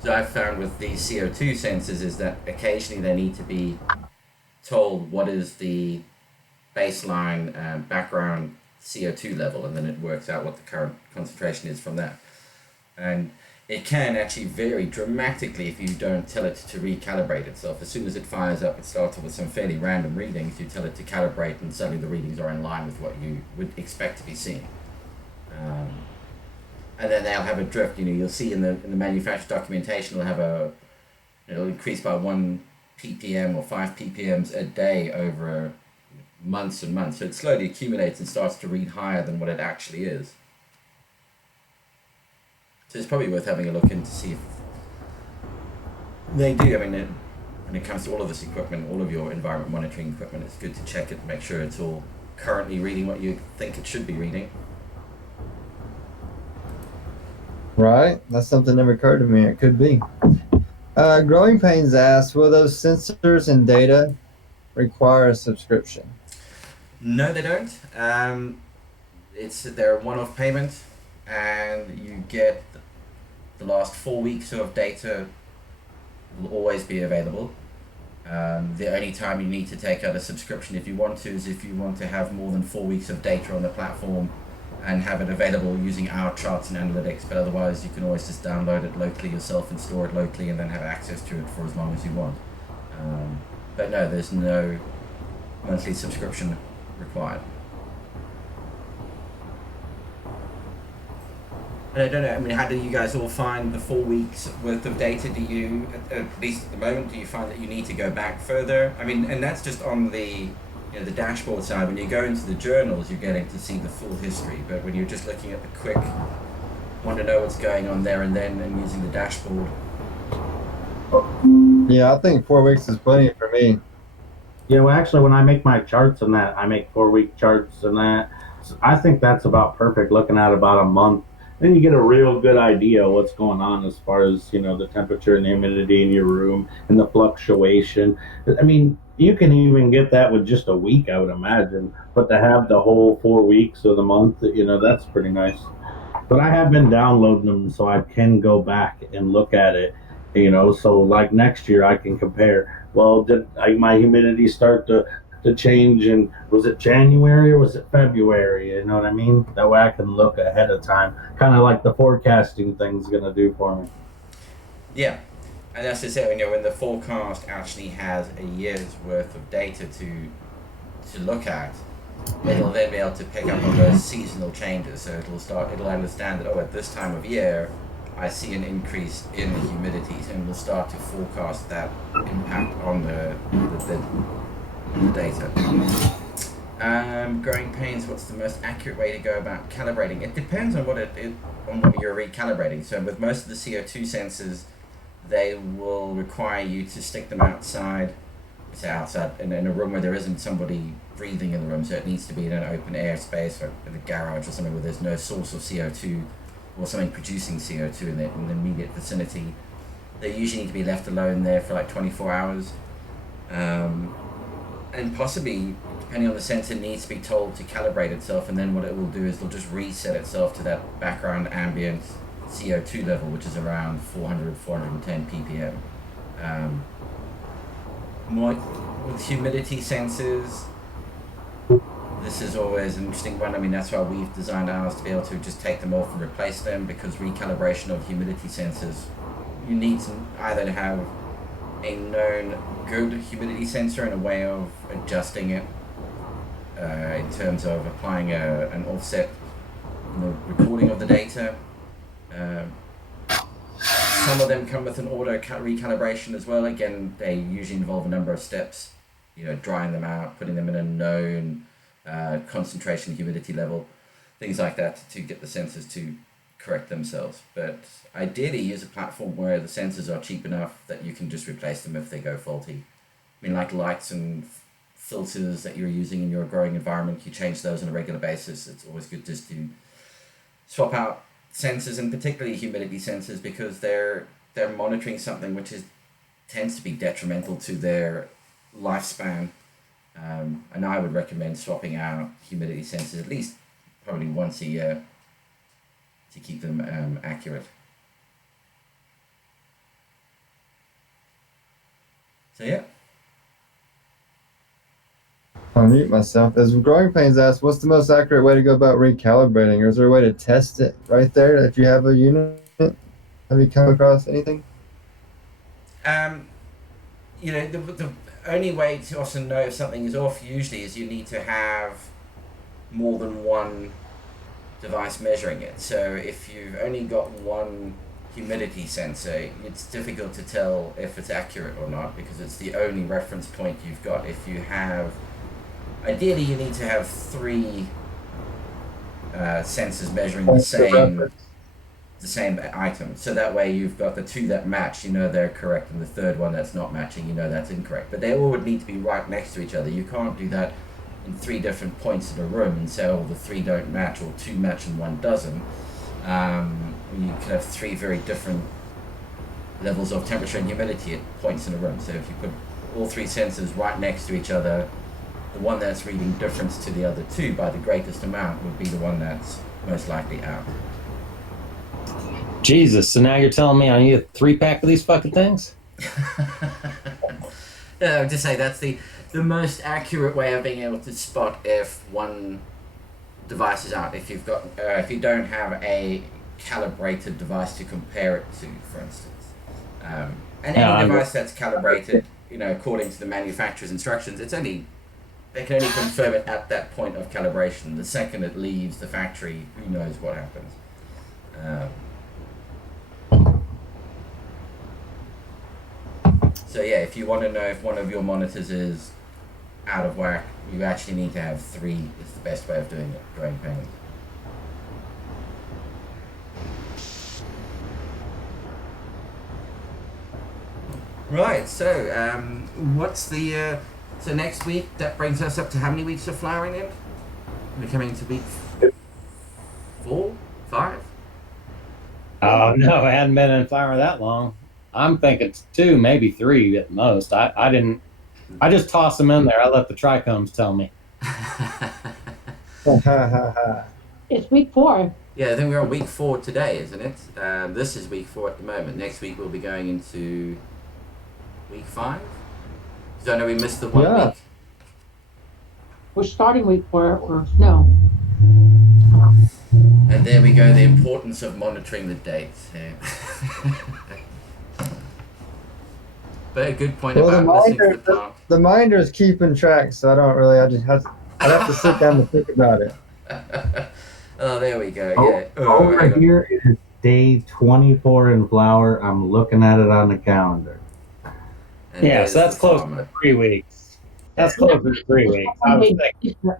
So I've found with these CO2 sensors is that occasionally they need to be told what is the baseline background CO2 level, and then it works out what the current concentration is from that. And it can actually vary dramatically if you don't tell it to recalibrate itself. As soon as it fires up, it starts with some fairly random readings. You tell it to calibrate, and suddenly the readings are in line with what you would expect to be seeing. And then they'll have a drift. You'll see in the manufacturer documentation, it'll increase by 1 ppm or 5 ppms a day over months and months. So it slowly accumulates and starts to read higher than what it actually is. So it's probably worth having a look in to see if they do. When it comes to all of this equipment, all of your environment monitoring equipment, it's good to check it and make sure it's all currently reading what you think it should be reading. Right? That's something that never occurred to me. It could be. Growing Pains asks, will those sensors and data require a subscription? No, they don't. They're a one-off payment. and you get the last 4 weeks of data will always be available. The only time you need to take out a subscription if you want to is if you want to have more than 4 weeks of data on the platform and have it available using our charts and analytics, but otherwise you can always just download it locally yourself and store it locally and then have access to it for as long as you want. But no, there's no monthly subscription required. And I don't know, I mean, how do you guys all find the 4 weeks worth of data? Do you, at least at the moment, do you find that you need to go back further? I mean, and that's just on the, the dashboard side. When you go into the journals, you're getting to see the full history. But when you're just looking at the quick, want to know what's going on there and then, and using the dashboard. Yeah, I think 4 weeks is plenty for me. Yeah, well, actually, when I make my charts and that, I make 4-week charts and that. So I think that's about perfect, looking at about a month. Then you get a real good idea of what's going on as far as, the temperature and the humidity in your room and the fluctuation. I mean, you can even get that with just a week, I would imagine. But to have the whole 4 weeks of the month, that's pretty nice. But I have been downloading them so I can go back and look at it, so like next year I can compare. Well, did my humidity start to change, and was it January or was it February? You know what I mean? That way I can look ahead of time, kind of like the forecasting thing's going to do for me. Yeah, and that's just it. When the forecast actually has a year's worth of data to look at, it'll then be able to pick up on those seasonal changes. So it'll understand that, at this time of year, I see an increase in the humidity, and we'll start to forecast that impact on the data. Growing pains, what's the most accurate way to go about calibrating? It depends on what you're recalibrating. So with most of the CO2 sensors, they will require you to stick them outside in a room where there isn't somebody breathing in the room. So it needs to be in an open air space or in a garage or something where there's no source of CO2 or something producing CO2 in the immediate vicinity. They usually need to be left alone there for like 24 hours. And possibly, depending on the sensor, needs to be told to calibrate itself, and then what it will do is it'll just reset itself to that background ambient CO2 level, which is around 400, 410 ppm. More with humidity sensors, this is always an interesting one. I mean, that's why we've designed ours to be able to just take them off and replace them, because recalibration of humidity sensors, you need to either have a known good humidity sensor and a way of adjusting it in terms of applying an offset in the recording of the data. Some of them come with an auto recalibration as well. Again, they usually involve a number of steps, drying them out, putting them in a known concentration, humidity level, things like that, to get the sensors to correct themselves. But ideally, use a platform where the sensors are cheap enough that you can just replace them if they go faulty. I mean, like lights and filters that you're using in your growing environment, you change those on a regular basis. It's always good just to swap out sensors, and particularly humidity sensors, because they're monitoring something which tends to be detrimental to their lifespan. And I would recommend swapping out humidity sensors at least probably once a year to keep them accurate. So yeah. I'll mute myself. As Growing Pains asks, what's the most accurate way to go about recalibrating? Or is there a way to test it right there if you have a unit? Have you come across anything? The only way to also know if something is off usually is you need to have more than one device measuring it. So if you've only got one humidity sensor, it's difficult to tell if it's accurate or not, because it's the only reference point you've got. If you have, ideally you need to have three sensors measuring the same item, so that way you've got the two that match, they're correct, and the third one that's not matching, that's incorrect. But they all would need to be right next to each other. You can't do that in three different points in a room and say, the three don't match, or two match and one doesn't. You could have three very different levels of temperature and humidity at points in a room. So if you put all three sensors right next to each other, the one that's reading difference to the other two by the greatest amount would be the one that's most likely out. Jesus, so now you're telling me I need a 3-pack of these fucking things? Yeah, I would just say that's the most accurate way of being able to spot if one device is out. If you've got, if you don't have a calibrated device to compare it to, for instance, and any device that's calibrated, according to the manufacturer's instructions, they can only confirm it at that point of calibration. The second it leaves the factory, who knows what happens. So yeah, if you want to know if one of your monitors is out of whack, you actually need to have 3. It's the best way of doing it, growing pains. Right, so what's the so next week, that brings us up to how many weeks of flowering then? We're coming to week 4, 5? Oh no, I hadn't been in flower that long. I'm thinking 2, maybe 3 at most. I just toss them in there. I let the trichomes tell me. It's week 4. Yeah, I think we're on week 4 today, isn't it? This is week 4 at the moment. Next week we'll be going into week 5. Because I know we missed the 1 week. We're starting week 4, or no? And there we go, the importance of monitoring the dates. Yeah. But a good point about listening to the plant. The minder's keeping track, so I don't really. I'd have to sit down and think about it. Oh, there we go. Yeah. Over here is day 24 in flower. I'm looking at it on the calendar. And yeah, so that's close to 3 weeks. That's close to 3 weeks. I was thinking. I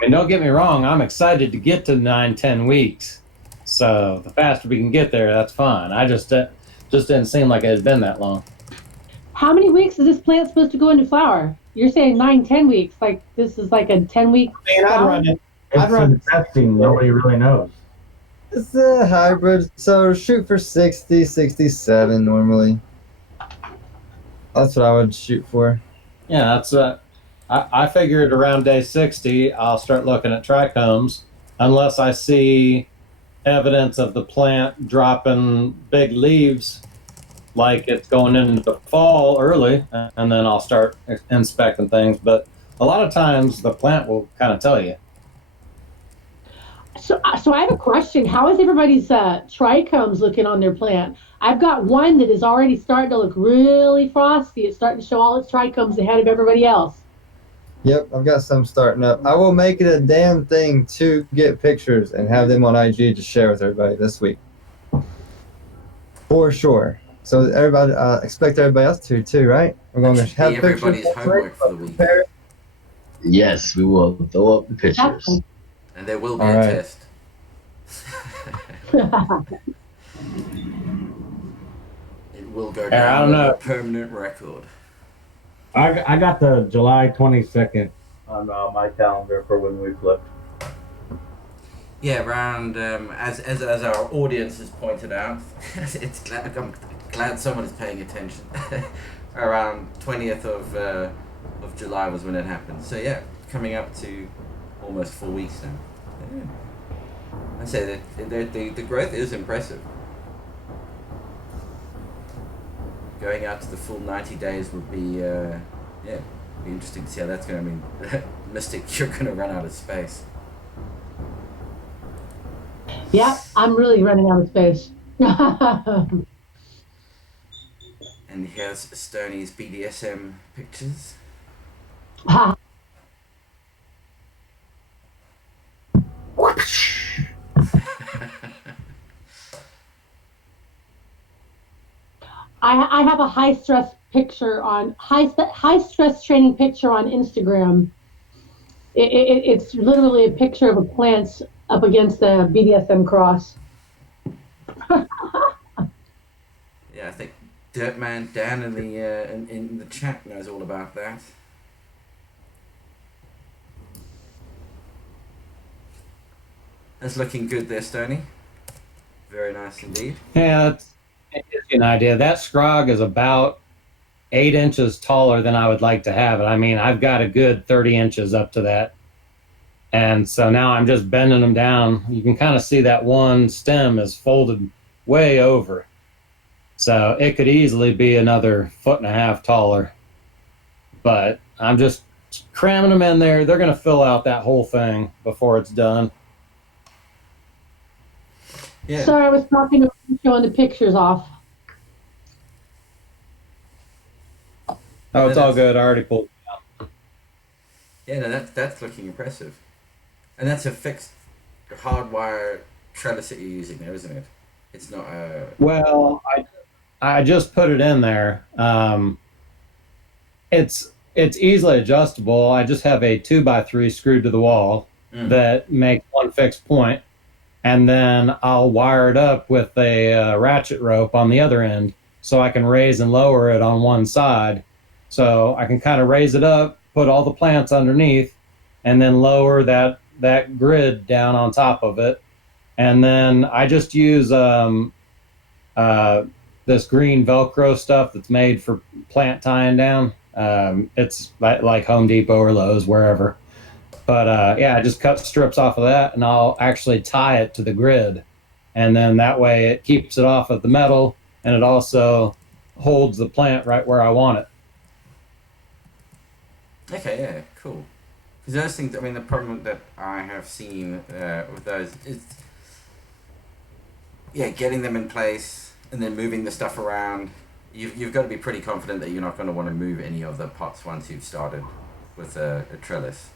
mean, don't get me wrong. I'm excited to get to 9-10 weeks. So the faster we can get there, that's fine. I just didn't seem like it had been that long. How many weeks is this plant supposed to go into flower? You're saying 9-10 weeks. Like this is like a 10-week. I mean, I'd run testing. Nobody really knows. It's a hybrid, so shoot for 60, 67 normally. That's what I would shoot for. Yeah, that's I figured around day 60, I'll start looking at trichomes, unless I see evidence of the plant dropping big leaves, like it's going into the fall early, and then I'll start inspecting things. But a lot of times the plant will kind of tell you. So I have a question. How is everybody's trichomes looking on their plant? I've got one that is already starting to look really frosty. It's starting to show all its trichomes ahead of everybody else. Yep, I've got some starting up. I will make it a damn thing to get pictures and have them on IG to share with everybody this week. For sure. So everybody, expect everybody else to too, right? We're going to have everybody's homework for the week. Yes, we will throw up the pictures. And there will be a test. It will go down on a permanent record. I got the July 22nd on my calendar for when we flipped. Yeah, around as our audience has pointed out, I'm glad someone is paying attention. Around 20th of July was when it happened. So yeah, coming up to almost 4 weeks now. Yeah. I say that the growth is impressive. Going out to the full 90 days would be, be interesting to see how that's going to mean. Mystic, you're going to run out of space. Yeah, I'm really running out of space. And here's Stoney's BDSM pictures. I have a high stress picture on high stress training picture on Instagram. It's literally a picture of a plant up against the BDSM cross. Yeah, I think Dirtman Dan in the chat knows all about that. That's looking good there, Stoney. Very nice indeed. Yeah, it gives you an idea. That scrog is about 8 inches taller than I would like to have it. I mean, I've got a good 30 inches up to that. And so now I'm just bending them down. You can kind of see that one stem is folded way over. So it could easily be another 1.5 feet taller. But I'm just cramming them in there. They're going to fill out that whole thing before it's done. Yeah. Sorry, I was talking to showing the pictures off. Oh, it's all good. I already pulled. Yeah, no, that's looking impressive. And that's a fixed hardwire trellis that you're using there, isn't it? It's not a... Well, I just put it in there. It's easily adjustable. I just have a 2x3 screwed to the wall that makes one fixed point, and then I'll wire it up with a ratchet rope on the other end, so I can raise and lower it on one side. So I can kind of raise it up, put all the plants underneath, and then lower that grid down on top of it. And then I just use this green Velcro stuff that's made for plant tying down. It's like Home Depot or Lowe's, wherever. But yeah, I just cut strips off of that, and I'll actually tie it to the grid. And then that way it keeps it off of the metal, and it also holds the plant right where I want it. Okay, yeah, cool. Because those things, I mean, the problem that I have seen with those is, yeah, getting them in place and then moving the stuff around. You've got to be pretty confident that you're not going to want to move any of the pots once you've started with a trellis.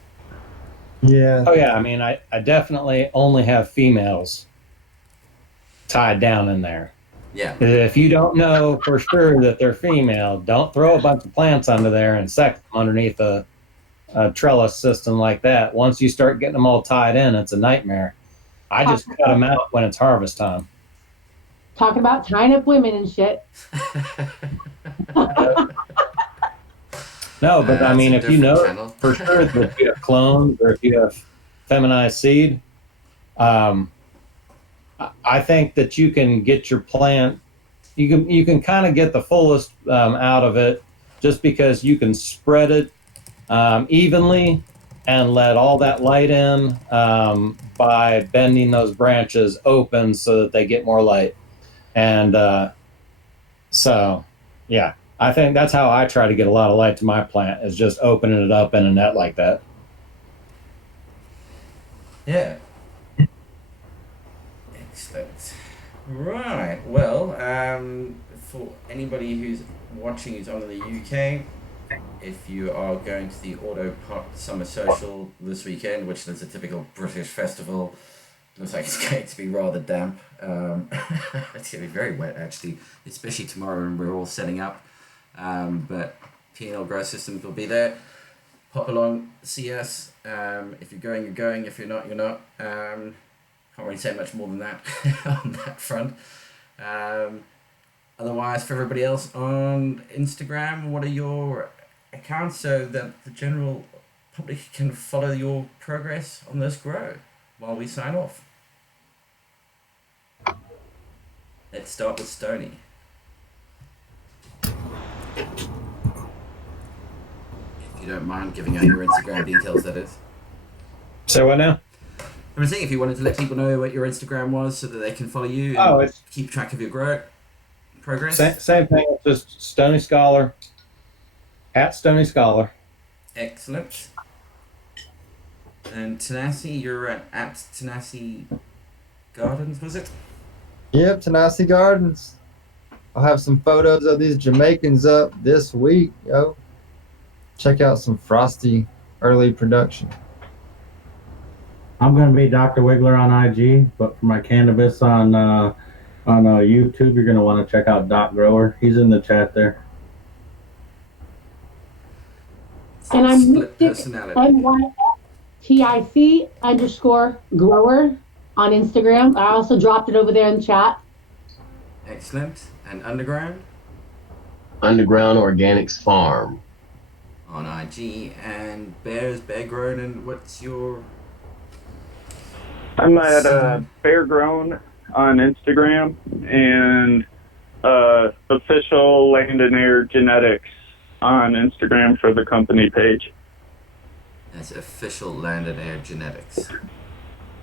Yeah. Oh yeah, I mean, I definitely only have females tied down in there. Yeah. If you don't know for sure that they're female, don't throw a bunch of plants under there and sex them underneath a trellis system like that. Once you start getting them all tied in, it's a nightmare. I just cut them out when it's harvest time. Talking about tying up women and shit. No, but I mean, if you know channel. for sure that you have clones or if you have feminized seed, I think that you can get your plant. You can kind of get the fullest out of it, just because you can spread it evenly and let all that light in by bending those branches open so that they get more light. And so, yeah, I think that's how I try to get a lot of light to my plant, is just opening it up in a net like that. Yeah. Excellent. Right. Well, for anybody who's watching who's on the UK, if you are going to the Autopop Summer Social this weekend, which is a typical British festival, looks like it's going to be rather damp. It's going to be very wet, actually, especially tomorrow when we're all setting up. But P&L Grow Systems will be there. Pop along, see us. If you're going, you're going. If you're not, you're not. Can't really say much more than that on that front. Otherwise, for everybody else on Instagram, what are your accounts so that the general public can follow your progress on this grow while we sign off? Let's start with Stony. If you don't mind giving out your Instagram details, that is. So what now? I was saying, if you wanted to let people know what your Instagram was so that they can follow you and it's keep track of your grow progress. same thing. It's just Stony Scholar, at Stony Scholar. Excellent. And Tanasi, you're at Tanasi Gardens, was it? Yep, Tanasi Gardens. I'll have some photos of these Jamaicans up this week, yo. Check out some frosty early production. I'm gonna be Dr. Wiggler on IG, but for my cannabis on YouTube, you're gonna want to check out Doc Grower. He's in the chat there. And I'm Split personality. NYFTIC_grower on Instagram. I also dropped it over there in the chat. Excellent. And Underground? Underground Organics Farm. On IG. And Bear Grown, and what's your... I'm at Bear Grown on Instagram and official Land and Air Genetics on Instagram for the company page. That's official land and air genetics.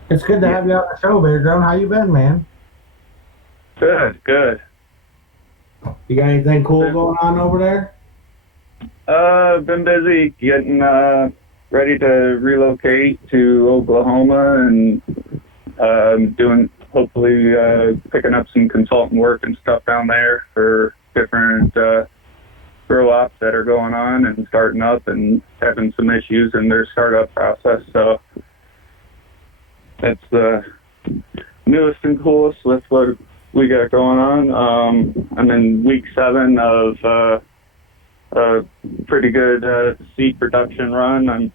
It's good to have you on the show, Bear Grown. How you been, man? Good, good. You got anything cool going on over there? Been busy getting ready to relocate to Oklahoma and doing hopefully picking up some consultant work and stuff down there for different grow ops that are going on and starting up and having some issues in their startup process. So that's the newest and coolest with what we got going on. I'm in week 7 of a pretty good seed production run. I'm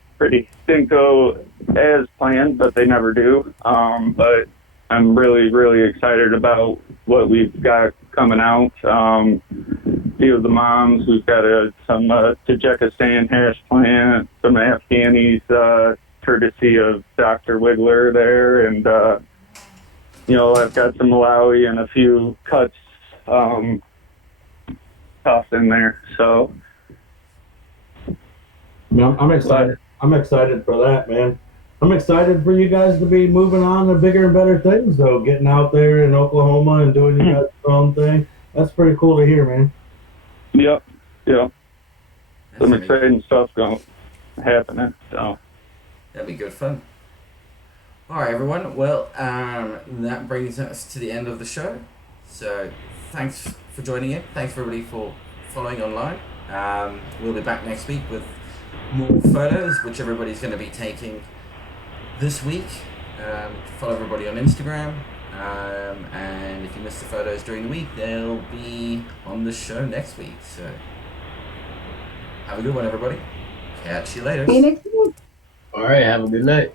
didn't go as planned, but they never do. But I'm really, really excited about what we've got coming out. Few of the moms, we've got some Jamaican Hash Plant, some Afghanis, courtesy of Dr. Wiggler there, and I've got some Malawi and a few cuts tossed in there. So I'm excited. I'm excited for that, man. I'm excited for you guys to be moving on to bigger and better things, though. Getting out there in Oklahoma and doing your guys' own thing. That's pretty cool to hear, man. Yep. Some exciting stuff happening. So that'd be good fun. All right, everyone. Well, that brings us to the end of the show. So thanks for joining in. Thanks for everybody for following online. We'll be back next week with more photos, which everybody's going to be taking this week. Follow everybody on Instagram. And if you missed the photos during the week, they'll be on the show next week. So have a good one, everybody. Catch you later. See you next week. All right, have a good night.